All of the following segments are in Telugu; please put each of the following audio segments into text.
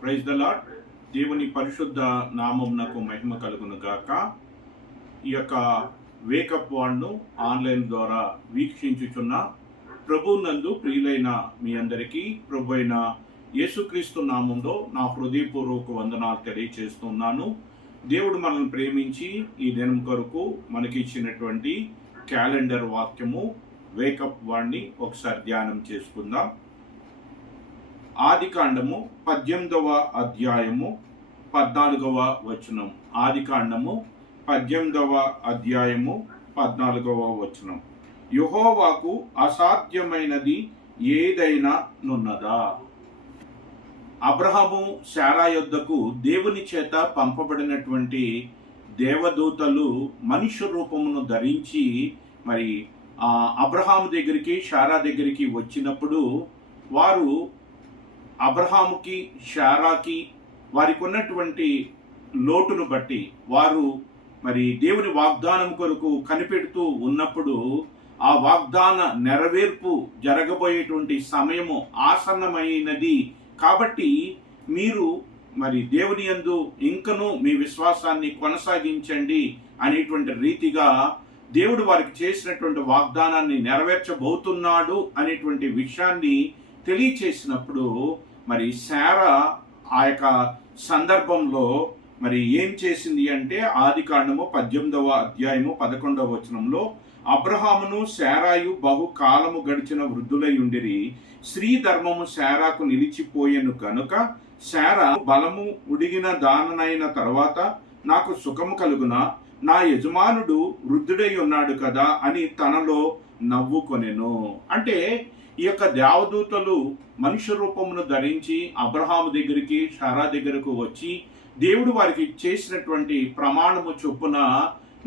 Praise the lord. దేవుని పరిశుద్ధ నామమునకు మహిమ కలుగును గాక. ఈ యొక్క వేకప్ వాడ్ను ఆన్లైన్ ద్వారా వీక్షించుచున్న ప్రభునందు ప్రియులైన మీ అందరికీ ప్రభు అయిన యేసుక్రీస్తు నామంలో నా హృదయపూర్వక వందనాలు తెలియచేస్తున్నాను. దేవుడు మనల్ని ప్రేమించి ఈ దినం కొరకు మనకి ఇచ్చినటువంటి క్యాలెండర్ వాక్యము వేకప్ వాడ్ని ఒకసారి ధ్యానం చేసుకుందాం. ఆదికాండము 18వ అధ్యాయము 14వ వచనం. ఆదికాండము 18వ అధ్యాయము 14వ వచనం. యెహోవాకు అసాధ్యమైనది ఏదైనా నున్నదా? అబ్రహాము శారా యొద్దకు దేవుని చేత పంపబడినటువంటి దేవదూతలు మనుష్య రూపమును ధరించి మరి అబ్రహాము దగ్గరికి శారా దగ్గరికి వచ్చినప్పుడు వారు అబ్రహాముకి శారాకి వారికి ఉన్నటువంటి లోటును బట్టి వారు మరి దేవుని వాగ్దానం కొరకు కనిపెడుతూ ఉన్నప్పుడు ఆ వాగ్దాన నెరవేర్పు జరగబోయేటువంటి సమయము ఆసన్నమైనది కాబట్టి మీరు మరి దేవుని యందు ఇంకనూ మీ విశ్వాసాన్ని కొనసాగించండి అనేటువంటి రీతిగా దేవుడు వారికి చేసినటువంటి వాగ్దానాన్ని నెరవేర్చబోతున్నాడు అనేటువంటి విషయాన్ని తెలియచేసినప్పుడు మరి శారా ఆ యొక్క సందర్భంలో మరి ఏం చేసింది అంటే ఆదికాండము 18వ అధ్యాయము 11వ వచనంలో అబ్రహామును శారాయు బహుకాలము గడిచిన వృద్ధులై ఉండిరి. స్త్రీ ధర్మము శారాకు నిలిచిపోయెను కనుక శారా బలము ఉడిగిన దాననైన తర్వాత నాకు సుఖము కలుగునా, నా యజమానుడు వృద్ధుడై ఉన్నాడు కదా అని తనలో నవ్వుకొనెను. అంటే ఈ యొక్క దేవదూతలు మనుష్య రూపమును ధరించి అబ్రహాము దగ్గరికి శారా దగ్గరకు వచ్చి దేవుడు వారికి చేసినటువంటి ప్రమాణము చొప్పున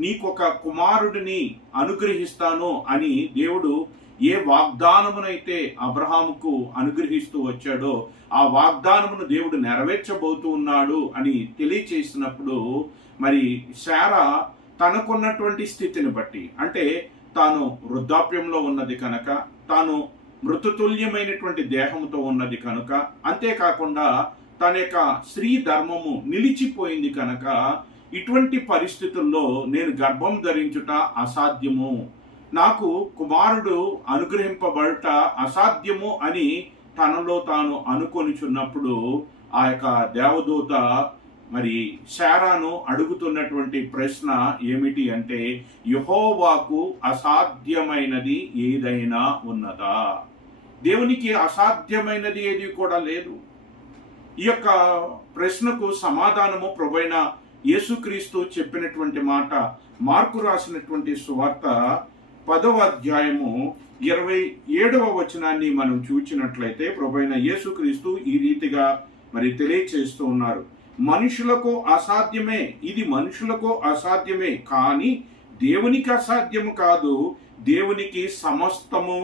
నీకొక కుమారుడిని అనుగ్రహిస్తాను అని దేవుడు ఏ వాగ్దానమునైతే అబ్రహాముకు అనుగ్రహిస్తూ వచ్చాడో ఆ వాగ్దానమును దేవుడు నెరవేర్చబోతూ ఉన్నాడు అని తెలియచేసినప్పుడు మరి శారా తనకున్నటువంటి స్థితిని బట్టి, అంటే తాను వృద్ధాప్యంలో ఉన్నది కనుక, తాను మృతతుల్యమైనటువంటి దేహంతో ఉన్నది కనుక, అంతేకాకుండా తన యొక్క స్త్రీ ధర్మము నిలిచిపోయింది కనుక ఇటువంటి పరిస్థితుల్లో నేను గర్భం ధరించుట అసాధ్యము, నాకు కుమారుడు అనుగ్రహింపబడుట అసాధ్యము అని తనలో తాను అనుకొనిచున్నప్పుడు ఆ యొక్క దేవదూత మరి శారాను అడుగుతున్నటువంటి ప్రశ్న ఏమిటి అంటే, యెహోవాకు అసాధ్యమైనది ఏదైనా ఉన్నదా? దేవునికి అసాధ్యమైనది ఏది కూడా లేదు. ఈ యొక్క ప్రశ్నకు సమాధానము ప్రభువైన యేసుక్రీస్తు చెప్పినటువంటి మాట మార్కు రాసినటువంటి సువార్త 10వ అధ్యాయము 27వ వచనాన్ని మనం చూచినట్లయితే ప్రభువైన యేసుక్రీస్తు ఈ రీతిగా మరి తెలియచేస్తూ ఉన్నారు. మనుషులకు అసాధ్యమే, ఇది మనుషులకు అసాధ్యమే, కానీ దేవునికి అసాధ్యము కాదు, దేవునికి సమస్తము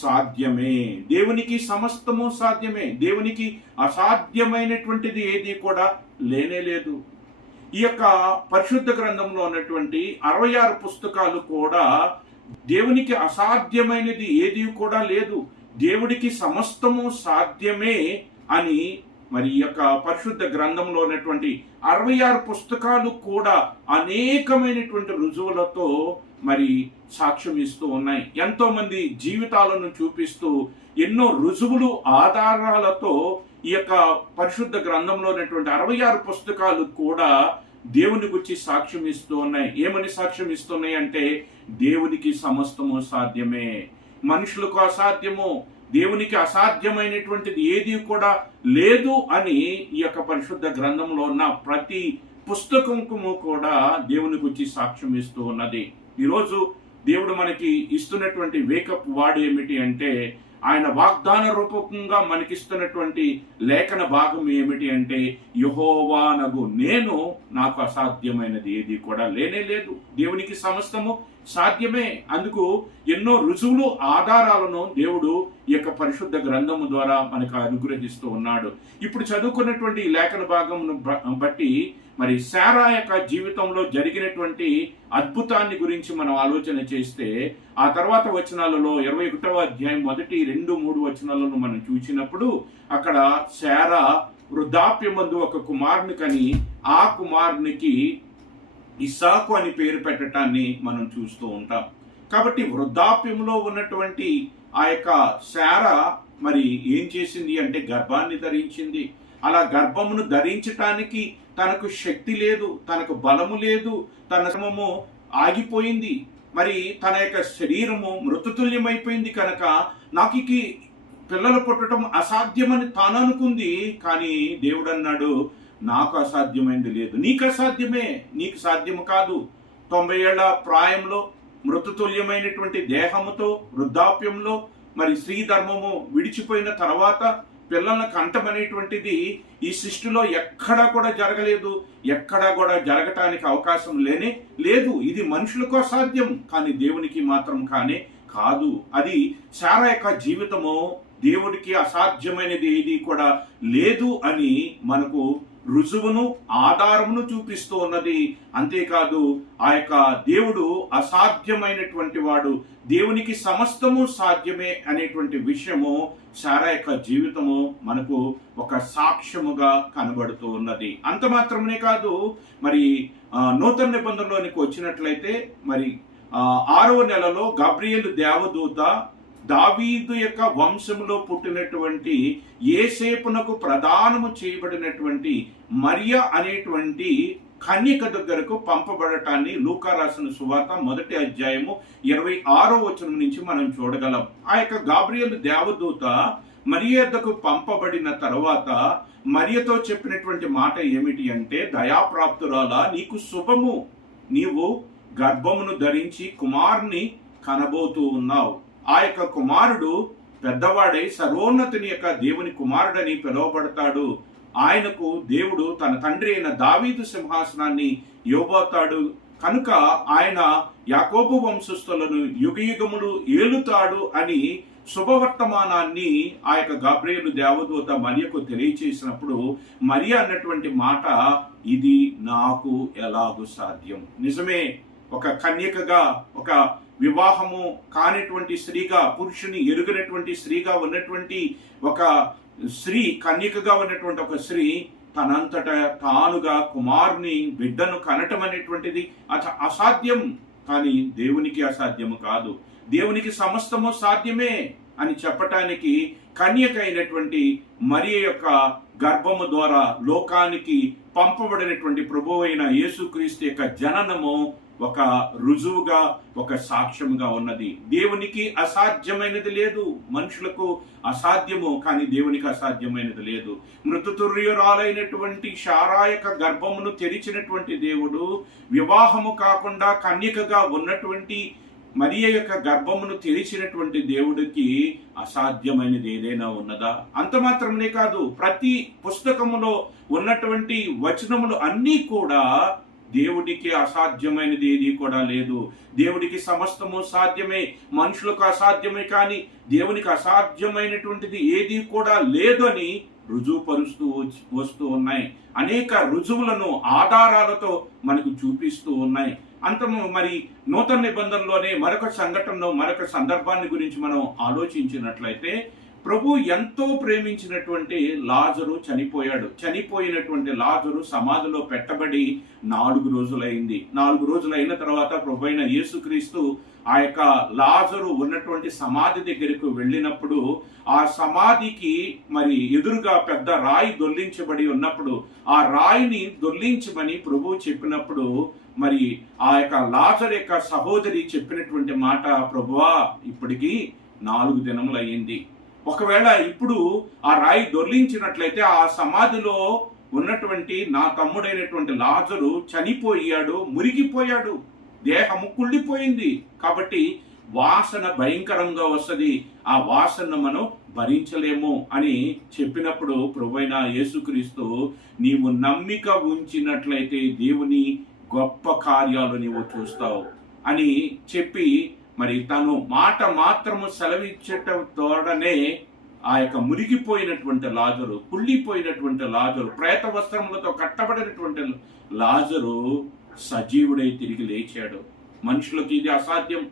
సాధ్యమే. దేవునికి సమస్తము సాధ్యమే. దేవునికి అసాధ్యమైనటువంటిది ఏది కూడా లేనే లేదు. ఈ యొక్క పరిశుద్ధ గ్రంథంలో ఉన్నటువంటి 66 పుస్తకాలు కూడా దేవునికి అసాధ్యమైనది ఏది కూడా లేదు, దేవుడికి సమస్తము సాధ్యమే అని మరి ఈ యొక్క పరిశుద్ధ గ్రంథంలో ఉన్నటువంటి 66 పుస్తకాలు కూడా అనేకమైనటువంటి రుజువులతో మరి సాక్ష్యం ఇస్తూ ఉన్నాయి. ఎంతో మంది జీవితాలను చూపిస్తూ ఎన్నో రుజువులు ఆధారాలతో ఈ యొక్క పరిశుద్ధ గ్రంథంలో ఉన్నటువంటి 66 పుస్తకాలు కూడా దేవుని గురించి సాక్ష్యం ఇస్తూ ఉన్నాయి. ఏమని సాక్ష్యం ఇస్తున్నాయి అంటే, దేవునికి సమస్తము సాధ్యమే, మనుషులకు అసాధ్యము, దేవునికి అసాధ్యమైనటువంటిది ఏది కూడా లేదు అని ఈ యొక్క పరిశుద్ధ గ్రంథంలో ఉన్న ప్రతి పుస్తకము కూడా దేవుని గురించి సాక్ష్యం ఇస్తూ ఉన్నది. ఈరోజు దేవుడు మనకి ఇస్తున్నటువంటి వేకప్ వాడు ఏమిటి అంటే, ఆయన వాగ్దాన రూపకంగా మనకిస్తున్నటువంటి లేఖన భాగం ఏమిటి అంటే, యెహోవానగు నేను, నాకు అసాధ్యమైనది ఏది కూడా లేనే లేదు, దేవునికి సమస్తము సాధ్యమే. అందుకు ఎన్నో రుజువులు ఆధారాలను దేవుడు ఈ యొక్క పరిశుద్ధ గ్రంథము ద్వారా మనకు అనుగ్రహిస్తూ ఉన్నాడు. ఇప్పుడు చదువుకున్నటువంటి ఈ లేఖన భాగమును బట్టి మరి శారా యొక్క జీవితంలో జరిగినటువంటి అద్భుతాన్ని గురించి మనం ఆలోచన చేస్తే, ఆ తర్వాత వచనాలలో 21వ అధ్యాయం 1, 2, 3 వచనాలను మనం చూసినప్పుడు అక్కడ శారా వృద్ధాప్యమందు ఒక కుమారుని కని ఆ కుమారునికి ఇస్సాకు అని పేరు పెట్టడాన్ని మనం చూస్తూ ఉంటాం. కాబట్టి వృద్ధాప్యంలో ఉన్నటువంటి ఆ యొక్క శారా మరి ఏం చేసింది అంటే గర్భాన్ని ధరించింది. అలా గర్భమును ధరించటానికి తనకు శక్తి లేదు, తనకు బలము లేదు, తన శ్రమము ఆగిపోయింది. మరి తన యొక్క శరీరము మృతతుల్యమైపోయింది కనుక నాకు పిల్లలు పుట్టడం అసాధ్యమని తాను అనుకుంది. కానీ దేవుడు అన్నాడు, నాకు అసాధ్యమైంది లేదు, నీకు అసాధ్యమే, నీకు సాధ్యము కాదు. 90 ఏళ్ల ప్రాయంలో మృతతుల్యమైనటువంటి దేహముతో వృద్ధాప్యంలో మరి స్త్రీ ధర్మము విడిచిపోయిన తర్వాత పిల్లలను కంటం అనేటువంటిది ఈ సృష్టిలో ఎక్కడా కూడా జరగలేదు, ఎక్కడా కూడా జరగటానికి అవకాశం లేదు. ఇది మనుషులకు అసాధ్యం, కానీ దేవునికి మాత్రం కాదు. అది శారా యొక్క జీవితము దేవుడికి అసాధ్యమైనది ఏది కూడా లేదు అని మనకు రుజువును ఆధారమును చూపిస్తూ ఉన్నది. అంతేకాదు ఆ యొక్క దేవుడు అసాధ్యమైనటువంటి వాడు, దేవునికి సమస్తము సాధ్యమే అనేటువంటి విషయము శారా యొక్క జీవితము మనకు ఒక సాక్ష్యముగా కనబడుతూ ఉన్నది. అంత మాత్రమే కాదు, మరి నూతన నిబంధనలోనికి వచ్చినట్లయితే మరి 6వ నెలలో గబ్రియేలు దేవదూత దావీదు యొక్క వంశములో పుట్టినటువంటి యేసేపునకు ప్రదానము చేయబడినటువంటి మరియ అనేటువంటి కన్యక దగ్గరకు పంపబడటాన్ని లూకా రాసిన సువార్త 1వ అధ్యాయము 26వ వచనం నుంచి మనం చూడగలం. ఆ యొక్క గాబ్రియేలు దేవదూత మరియ యొద్దకు పంపబడిన తర్వాత మరియతో చెప్పినటువంటి మాట ఏమిటి అంటే, దయాప్రాప్తురాలా నీకు శుభము, నీవు గర్భమును ధరించి కుమారుని కనబోతూ ఉన్నావు. ఆ యొక్క కుమారుడు పెద్దవాడై సర్వోన్నతుని యొక్క దేవుని కుమారుడని పిలువబడతాడు. ఆయనకు దేవుడు తన తండ్రి అయిన దావీదు సింహాసనాన్ని ఇవ్వబోతాడు కనుక ఆయన యాకోబు వంశస్థులను యుగయుగములు ఏలుతాడు అని శుభవర్తమానాన్ని ఆ యొక్క గాబ్రియేలు దేవదూత మరియకు తెలియచేసినప్పుడు మరియ అన్నటువంటి మాట, ఇది నాకు ఎలాగూ సాధ్యం. నిజమే, ఒక కన్యకగా, ఒక వివాహము కానిటువంటి స్త్రీగా, పురుషుని ఎరుగనటువంటి స్త్రీగా ఉన్నటువంటి ఒక స్త్రీ, కన్యకగా ఉన్నటువంటి ఒక స్త్రీ తనంతట తానుగా కుమారుని బిడ్డను కనటం అనేటువంటిది అసాధ్యం. కానీ దేవునికి అసాధ్యము కాదు, దేవునికి సమస్తము సాధ్యమే అని చెప్పటానికి కన్యక అయినటువంటి మరియ యొక్క గర్భము ద్వారా లోకానికి పంపబడినటువంటి ప్రభువు అయిన యేసుక్రీస్తు యొక్క జననము ఒక రుజువుగా, ఒక సాక్ష్యముగా ఉన్నది. దేవునికి అసాధ్యమైనది లేదు, మనుషులకు అసాధ్యము, కానీ దేవునికి అసాధ్యమైనది లేదు. మృతతుల్యురాలైనటువంటి శారా యొక్క గర్భమును తెరిచినటువంటి దేవుడు, వివాహము కాకుండా కన్యకగా ఉన్నటువంటి మరియ యొక్క గర్భమును తెరిచినటువంటి దేవుడికి అసాధ్యమైనది ఏదైనా ఉన్నదా? అంత మాత్రమే కాదు, ప్రతి పుస్తకములో ఉన్నటువంటి వచనములు అన్నీ కూడా దేవుడికి అసాధ్యమైనది ఏది కూడా లేదు. దేవుడికి సమస్తము సాధ్యమే, మనుషులకు అసాధ్యమే, కానీ దేవునికి అసాధ్యమైనటువంటిది ఏది కూడా లేదు అని రుజువుపరుస్తూ వస్తూ ఉన్నాయి. అనేక రుజువులను ఆధారాలతో మనకు చూపిస్తూ ఉన్నాయి. మరి నూతన నిబంధనలోనే మరొక సంఘటనలో, మరొక సందర్భాన్ని గురించి మనం ఆలోచించినట్లయితే, ప్రభు ఎంతో ప్రేమించినటువంటి లాజరు చనిపోయాడు. చనిపోయినటువంటి లాజరు సమాధిలో పెట్టబడి 4 రోజులైంది. 4 రోజులైన తర్వాత ప్రభు అయిన యేసుక్రీస్తు ఆ యొక్క లాజరు ఉన్నటువంటి సమాధి దగ్గరకు వెళ్ళినప్పుడు, ఆ సమాధికి మరి ఎదురుగా పెద్ద రాయి దొర్లించబడి ఉన్నప్పుడు, ఆ రాయిని దొర్లించమని ప్రభు చెప్పినప్పుడు, మరి ఆ యొక్క లాజరు యొక్క సహోదరి చెప్పినటువంటి మాట, ప్రభువా ఇప్పటికి 4 దినములు అయ్యింది, ఒకవేళ ఇప్పుడు ఆ రాయి దొర్లించినట్లయితే ఆ సమాధిలో ఉన్నటువంటి నా తమ్ముడైనటువంటి లాజరు చనిపోయాడు, మురిగిపోయాడు, దేహము కుళ్ళిపోయింది, కాబట్టి వాసన భయంకరంగా వస్తుంది, ఆ వాసన మనం భరించలేము అని చెప్పినప్పుడు ప్రభువైన యేసుక్రీస్తు, నీవు నమ్మిక ఉంచినట్లయితే దేవుని గొప్ప కార్యాలు నీవు చూస్తావు అని చెప్పి, మరి తను మాట మాత్రము సెలవిచ్చటం తోడనే ఆ యొక్క మురిగిపోయినటువంటి లాజరు, కుళ్ళిపోయినటువంటి లాజరు, ప్రేత వస్త్రములతో కట్టబడినటువంటి లాజరు సజీవుడై తిరిగి లేచాడు. మనుషులకు ఇది అసాధ్యం,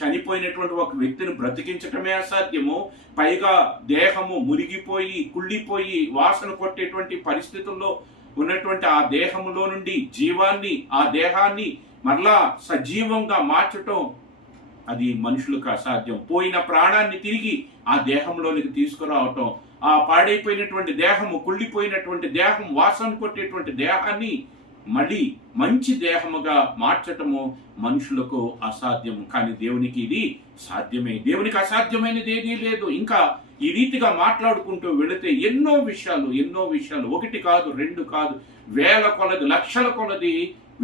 చనిపోయినటువంటి ఒక వ్యక్తిని బ్రతికించటమే అసాధ్యము, పైగా దేహము మురిగిపోయి కుళ్ళిపోయి వాసన కొట్టేటువంటి పరిస్థితుల్లో ఉన్నటువంటి ఆ దేహములో నుండి జీవాన్ని, ఆ దేహాన్ని మరలా సజీవంగా మార్చటం అది మనుషులకు అసాధ్యం. పోయిన ప్రాణాన్ని తిరిగి ఆ దేహంలోనికి తీసుకురావటం, ఆ పాడైపోయినటువంటి దేహము, కుళ్ళిపోయినటువంటి దేహం, వాసన కొట్టేటువంటి దేహాన్ని మళ్ళీ మంచి దేహముగా మార్చటము మనుషులకు అసాధ్యం. కానీ దేవునికి ఇది సాధ్యమే. దేవునికి అసాధ్యమైనది ఏదీ లేదు. ఇంకా ఈ రీతిగా మాట్లాడుకుంటూ వెళితే ఎన్నో విషయాలు, ఒకటి కాదు, రెండు కాదు, వేల కొలది, లక్షల కొలది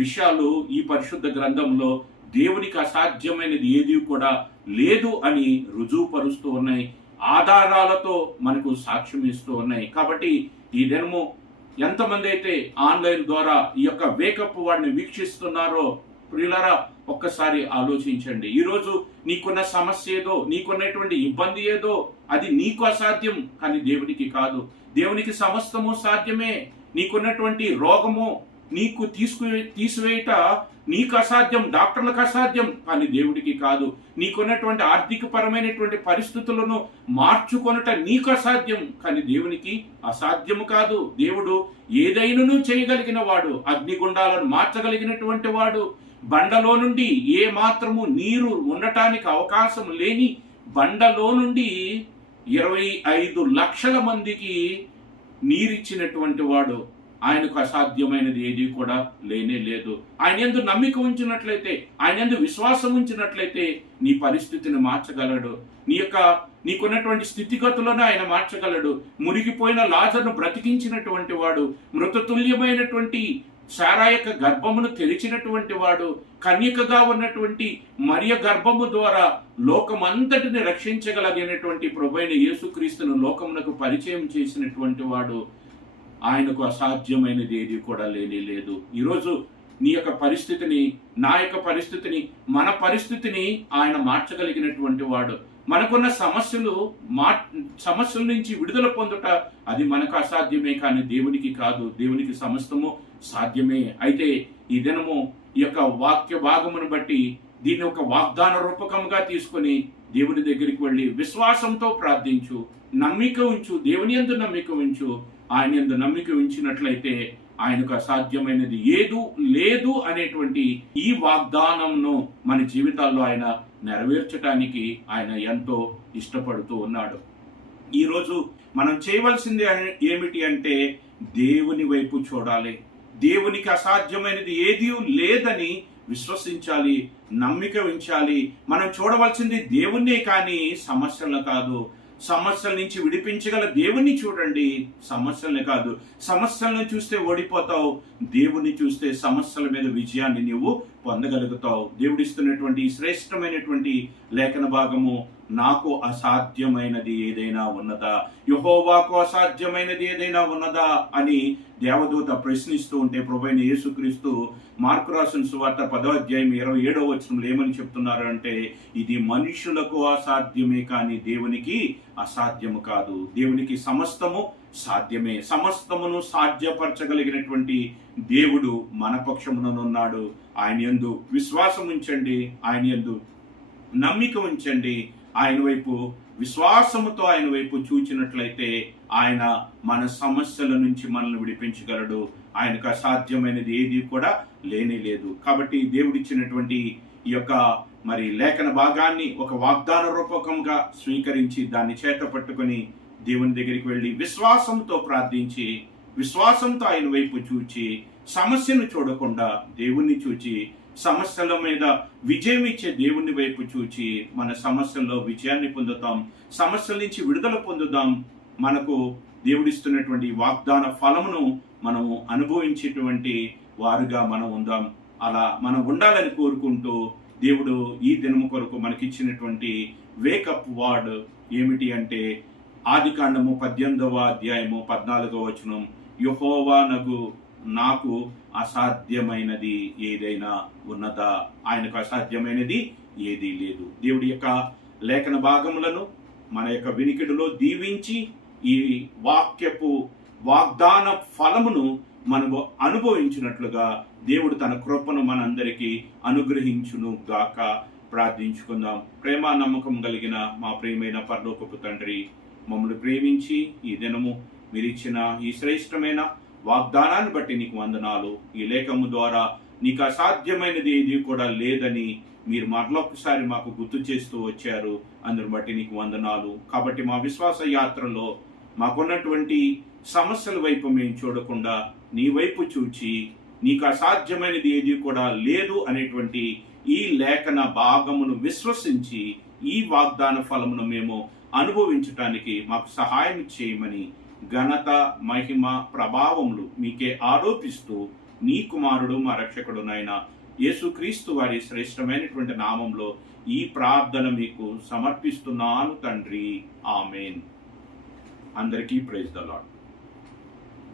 విషయాలు ఈ పరిశుద్ధ గ్రంథంలో దేవునికి అసాధ్యమైనది ఏది కూడా లేదు అని రుజువుపరుస్తూ ఉన్నాయి, ఆధారాలతో మనకు సాక్ష్యం ఇస్తూ ఉన్నాయి. కాబట్టి ఈ దినము ఎంతమంది అయితే ఆన్లైన్ ద్వారా ఈ యొక్క వేకప్ వాడిని వీక్షిస్తున్నారో ప్రియులారా, ఒక్కసారి ఆలోచించండి. ఈరోజు నీకున్న సమస్య ఏదో, నీకున్నటువంటి ఇబ్బంది ఏదో, అది నీకు అసాధ్యం, కానీ దేవునికి కాదు. దేవునికి సమస్తము సాధ్యమే. నీకున్నటువంటి రోగము నీకు తీసివేయట నీకు అసాధ్యం, డాక్టర్లకు అసాధ్యం, కానీ దేవుడికి కాదు. నీకున్నటువంటి ఆర్థిక పరమైనటువంటి పరిస్థితులను మార్చుకొనుట నీకు అసాధ్యం, కానీ దేవునికి అసాధ్యము కాదు. దేవుడు ఏదైనను చేయగలిగిన వాడు, అగ్నిగుండాలను మార్చగలిగినటువంటి వాడు. బండలో నుండి ఏ మాత్రము నీరు ఉండటానికి అవకాశం లేని బండలో నుండి 25 లక్షల మందికి నీరిచ్చినటువంటి వాడు. ఆయనకు అసాధ్యమైనది ఏది కూడా లేనే లేదు. ఆయన యందు నమ్మిక ఉంచినట్లయితే, ఆయన యందు విశ్వాసం ఉంచినట్లయితే నీ పరిస్థితిని మార్చగలడు. నీకున్నటువంటి స్థితిగతులను ఆయన మార్చగలడు. మురిగిపోయిన లాజరును బ్రతికించినటువంటి వాడు, మృతతుల్యమైనటువంటి శారా యొక్క గర్భమును తెరిచినటువంటి వాడు, కన్యకగా ఉన్నటువంటి మరియ గర్భము ద్వారా లోకమంతటిని రక్షించగలిగినటువంటి ప్రభువైన యేసుక్రీస్తును లోకమునకు పరిచయం చేసినటువంటి వాడు. ఆయనకు అసాధ్యమైనది ఏది కూడా లేనే లేదు. ఈరోజు నీ యొక్క పరిస్థితిని, నా యొక్క పరిస్థితిని, మన పరిస్థితిని ఆయన మార్చగలిగినటువంటి వాడు. మనకున్న సమస్యల నుంచి విడుదల పొందుట అది మనకు అసాధ్యమే, కానీ దేవునికి కాదు. దేవునికి సమస్తము సాధ్యమే. అయితే ఈ దినము ఈ యొక్క వాక్య భాగమును బట్టి దీన్ని ఒక వాగ్దాన రూపకంగా తీసుకొని దేవుని దగ్గరికి వెళ్ళి విశ్వాసంతో ప్రార్థించు, నమ్మిక ఉంచు, దేవుని యందు నమ్మిక ఉంచు. ఆయన యందు నమ్మిక ఉంచినట్లయితే ఆయనకు అసాధ్యమైనది ఏదు లేదు అనేటువంటి ఈ వాగ్దానంను మన జీవితాల్లో ఆయన నెరవేర్చడానికి ఆయన ఎంతో ఇష్టపడుతూ ఉన్నాడు. ఈరోజు మనం చేయవలసింది ఏమిటి అంటే దేవుని వైపు చూడాలి. దేవునికి అసాధ్యమైనది ఏది లేదని విశ్వసించాలి, నమ్మిక ఉంచాలి. మనం చూడవలసింది దేవుణ్ణే కానీ సమస్యలను కాదు. సమస్యల నుంచి విడిపించగల దేవుణ్ణి చూడండి, సమస్యల్ని కాదు. సమస్యలను చూస్తే ఓడిపోతావు, దేవుణ్ణి చూస్తే సమస్యల మీద విజయాన్ని నీవు పొందగలుగుతావు. దేవుడిస్తున్నటువంటి శ్రేష్టమైనటువంటి లేఖన భాగము, నాకు అసాధ్యమైనది ఏదైనా ఉన్నదా, యెహోవాకు అసాధ్యమైనది ఏదైనా ఉన్నదా అని దేవదూత ప్రశ్నిస్తూ ఉంటే ప్రభువైన యేసుక్రీస్తు మార్కు రాసిన సువార్త 10వ అధ్యాయం 27వ వచనంలో ఏమని చెప్తున్నారు అంటే, ఇది మనుషులకు అసాధ్యమే కానీ దేవునికి అసాధ్యము కాదు. దేవునికి సమస్తము సాధ్యమే. సమస్తమును సాధ్యపరచగలిగినటువంటి దేవుడు మన పక్షముననున్నాడు. ఆయన యందు విశ్వాసం ఉంచండి, ఆయన యందు నమ్మిక ఉంచండి. ఆయన వైపు విశ్వాసముతో ఆయన వైపు చూచినట్లయితే ఆయన మన సమస్యల నుంచి మనల్ని విడిపించగలడు. ఆయనకు అసాధ్యమైనది ఏది కూడా లేనే లేదు. కాబట్టి దేవుడిచ్చినటువంటి ఈ యొక్క లేఖన భాగాన్ని ఒక వాగ్దాన రూపకంగా స్వీకరించి దాన్ని చేత పట్టుకొని దేవుని దగ్గరికి వెళ్ళి విశ్వాసంతో ప్రార్థించి, విశ్వాసంతో ఆయన వైపు చూచి, సమస్యను చూడకుండా దేవుణ్ణి చూచి, సమస్యల మీద విజయం ఇచ్చే దేవుని వైపు చూచి మన సమస్యల్లో విజయాన్ని పొందుతాం, సమస్యల నుంచి విడుదల పొందుదాం. మనకు దేవుడిస్తున్నటువంటి వాగ్దాన ఫలమును మనము అనుభవించేటువంటి వారుగా మనం ఉందాం. అలా మనం ఉండాలని కోరుకుంటూ దేవుడు ఈ దినము కొరకు మనకిచ్చినటువంటి వేకప్ వర్డ్ ఏమిటి అంటే, ఆదికాండము 18వ అధ్యాయము 14వ వచనం, యెహోవా నాకు అసాధ్యమైనది ఏదైనా ఉన్నదా, ఆయనకు అసాధ్యమైనది ఏదీ లేదు. దేవుడి యొక్క లేఖన భాగములను మన యొక్క వినికిడిలో దీవించి ఈ వాక్యపు వాగ్దాన ఫలమును మనము అనుభవించినట్లుగా దేవుడు తన కృపను మనందరికీ అనుగ్రహించును గాక. ప్రార్థించుకుందాం. ప్రేమ నమ్మకం కలిగిన మా ప్రియమైన పరలోకపు తండ్రి, మమ్మల్ని ప్రేమించి ఈ దినము మీరిచ్చిన ఈ శ్రేష్టమైన వాగ్దానాన్ని బట్టి నీకు వందనాలు. ఈ లేఖము ద్వారా నీకు అసాధ్యమైనది ఏది కూడా లేదని మీరు మరొకసారి మాకు గుర్తు చేస్తూ వచ్చారు. అందుని బట్టి నీకు వందనాలు. కాబట్టి మా విశ్వాస యాత్రలో మాకున్నటువంటి సమస్యల వైపు మేము చూడకుండా నీ వైపు చూచి నీకు అసాధ్యమైనది ఏది కూడా లేదు అనేటువంటి ఈ లేఖన భాగమును విశ్వసించి ఈ వాగ్దాన ఫలమును మేము అనుభవించటానికి మాకు సహాయం చేయమని ఘనత, మహిమ, ప్రభావములు మీకే ఆరోపిస్తూ నీ కుమారుడు మా రక్షకుడునైన యేసుక్రీస్తు వారి శ్రేష్టమైనటువంటి నామంలో ఈ ప్రార్థన మీకు సమర్పిస్తున్నాను తండ్రి. ఆమేన్. అందరికీ ప్రైజ్ ద లార్డ్.